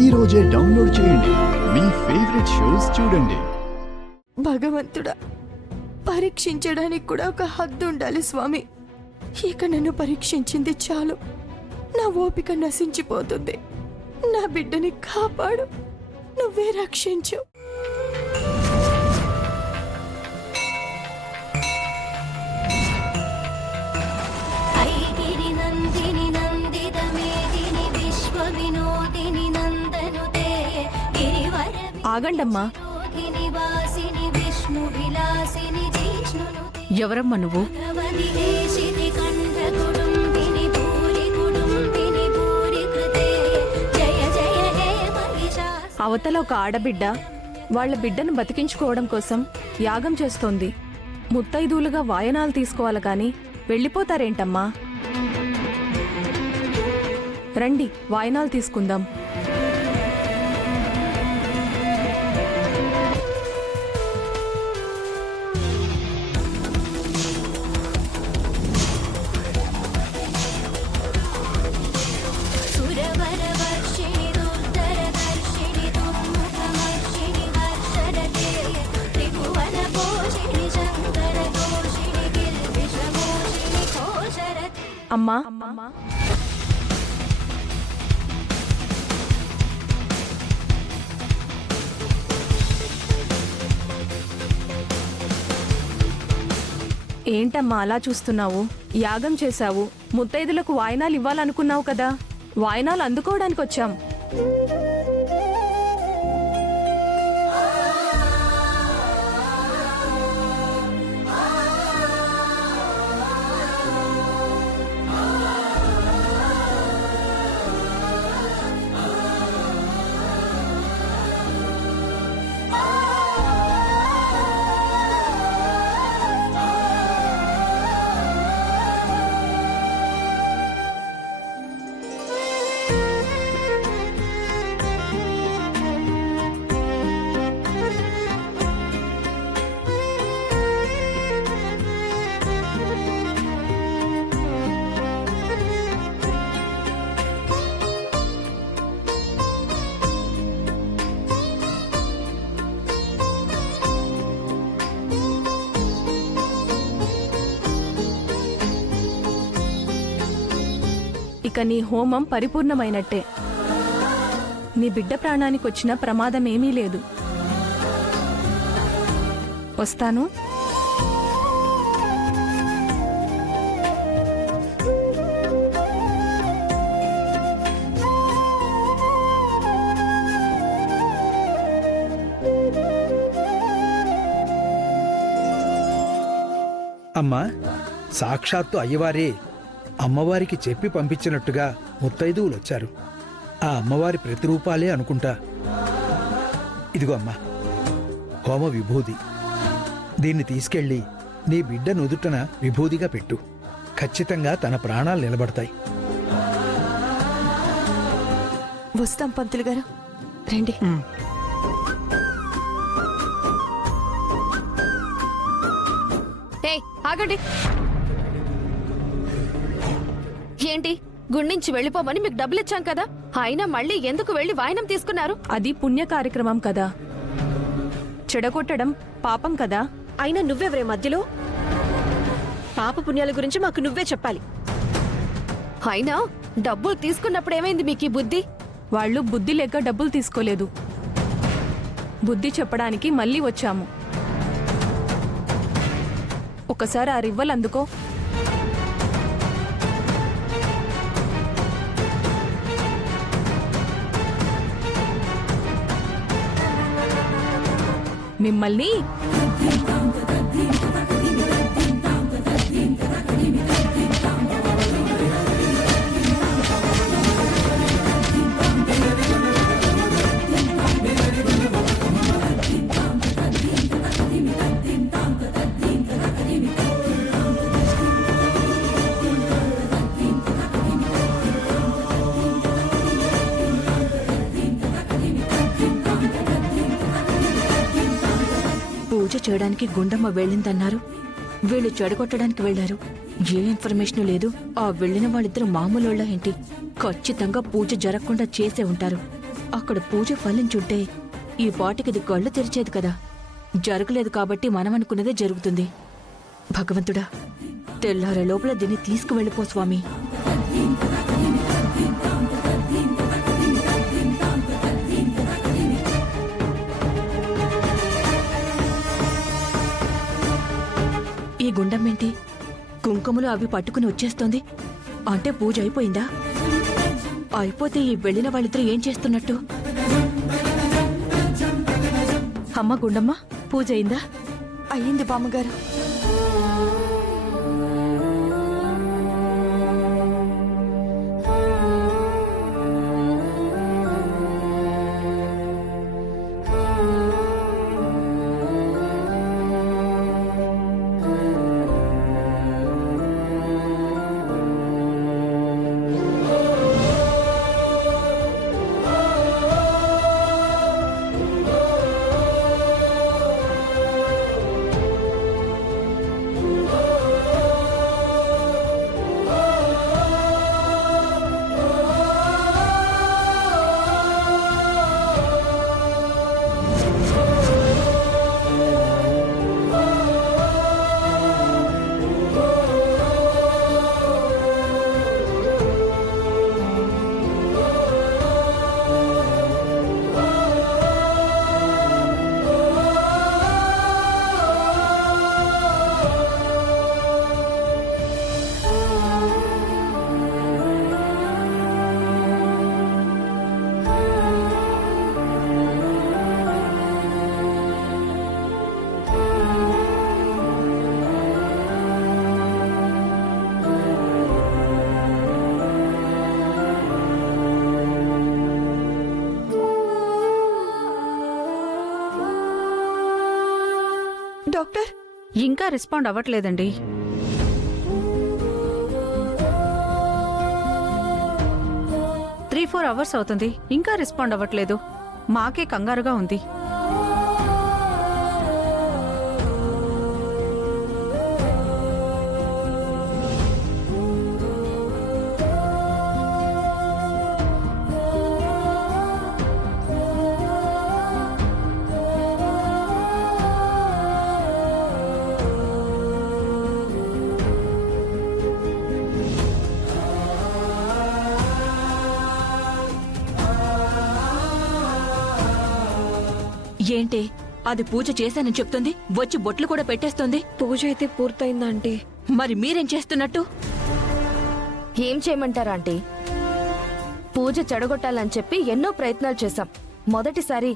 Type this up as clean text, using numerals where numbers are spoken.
ఈ రోజే డౌన్లోడ్ చేయండి. మీ ఫేవరెట్ షోస్ చూడండి. భగవంతుడా, పరీక్షించడానికి కూడా ఒక హద్దు ఉండాలి స్వామి. ఇక నన్ను పరీక్షించింది చాలు. నా ఓపిక నశించిపోతుంది. నా బిడ్డని కాపాడు, నువ్వే రక్షించు. ఆగండమ్మా. ఎవరమ్మా నువ్వు? అవతల ఒక ఆడబిడ్డ వాళ్ళ బిడ్డను బతికించుకోవడం కోసం యాగం చేస్తోంది. ముత్తైదువులుగా వాయనాలు తీసుకోవాలి కాని వెళ్ళిపోతారేంటమ్మా? రండి, వాయనాలు తీసుకుందాం. అమ్మా, ఏంటమ్మా అలా చూస్తున్నావు? యాగం చేశావు, ముత్తైదులకు వాయనాలు ఇవ్వాలనుకున్నావు కదా. వాయనాలు అందుకోవడానికి వచ్చాం. ఇక నీ హోమం పరిపూర్ణమైనట్టే. నీ బిడ్డ ప్రాణానికి వచ్చిన ప్రమాదమేమీ లేదు. వస్తాను. అమ్మా, సాక్షాత్తు అయ్యవారే అమ్మవారికి చెప్పి పంపించినట్టుగా ముత్తైదువులు వచ్చారు. ఆ అమ్మవారి ప్రతిరూపాలే అనుకుంటా. ఇదిగో అమ్మా, హోమ విభూది. దీన్ని తీసుకెళ్ళి నీ బిడ్డ నుదుటన విభూదిగా పెట్టు. ఖచ్చితంగా తన ప్రాణాలు నిలబడతాయి. వస్తాం పంతులు గారు, రండి. ఆగండి. ఏంటి, గుండించి వెళ్ళిపోమని మీకు డబ్బులు ఇచ్చాం కదా, అయినా మళ్ళీ ఎందుకు వెళ్ళి వాయనం తీసుకున్నారు? అది పుణ్య కార్యక్రమం కదా, చెడగొట్టడం పాపం కదా. అయినా నువ్వెవరే మధ్యలో? పాప పుణ్యాల గురించి మాకు నువ్వే చెప్పాలి. అయినా డబ్బులు తీసుకున్నప్పుడు ఏమైంది మీకు ఈ బుద్ధి? వాళ్ళు బుద్ధి లేక డబ్బులు తీసుకోలేదు, బుద్ధి చెప్పడానికి మళ్ళీ వచ్చాము. ఒకసారి ఆ రివ్వలు అందుకో. మిమ్మల్ని పూజ చేయడానికి గుండమ్మ వెళ్ళిందన్నారు. వీళ్ళు చెడగొట్టడానికి వెళ్లారు. ఏ ఇన్ఫర్మేషన్ లేదు. ఆ వెళ్ళిన వాళ్ళిద్దరు మామూలోళ్ళ ఏంటి? ఖచ్చితంగా పూజ జరగకుండా చేసే ఉంటారు. అక్కడ పూజ ఫలించుంటే ఈ పాటికిది కళ్ళు తెరిచేది కదా. జరగలేదు కాబట్టి మనం అనుకున్నదే జరుగుతుంది. భగవంతుడా, తెల్లారే లోపల దీన్ని తీసుకువెళ్ళిపో స్వామి. ఈ గుండమ్మేంటి కుంకుమలు అవి పట్టుకుని వచ్చేస్తోంది? అంటే పూజ అయిపోయిందా? అయిపోతే ఈ వెళ్ళిన వాళ్ళిద్దరూ ఏం చేస్తున్నట్టు? అమ్మ గుండమ్మ, పూజ అయిందా? అయ్యింది బామ్మగారు. డాక్టర్, ఇంకా రెస్పాండ్ అవ్వట్లేదండి. త్రీ 4 అవర్స్ అవుతుంది, ఇంకా రెస్పాండ్ అవ్వట్లేదు. మాకే కంగారుగా ఉంది. ఏంటి అది పూజ చేశానని చెప్తుంది, వచ్చి బొట్లు కూడా పెట్టేస్తోంది. పూజ అయితే పూర్తయిందా ఆంటీ? మరి మీరేం చేస్తున్నట్టు? ఏం చేయమంటారా ఆంటీ? పూజ చెడగొట్టాలని చెప్పి ఎన్నో ప్రయత్నాలు చేశాం. మొదటిసారి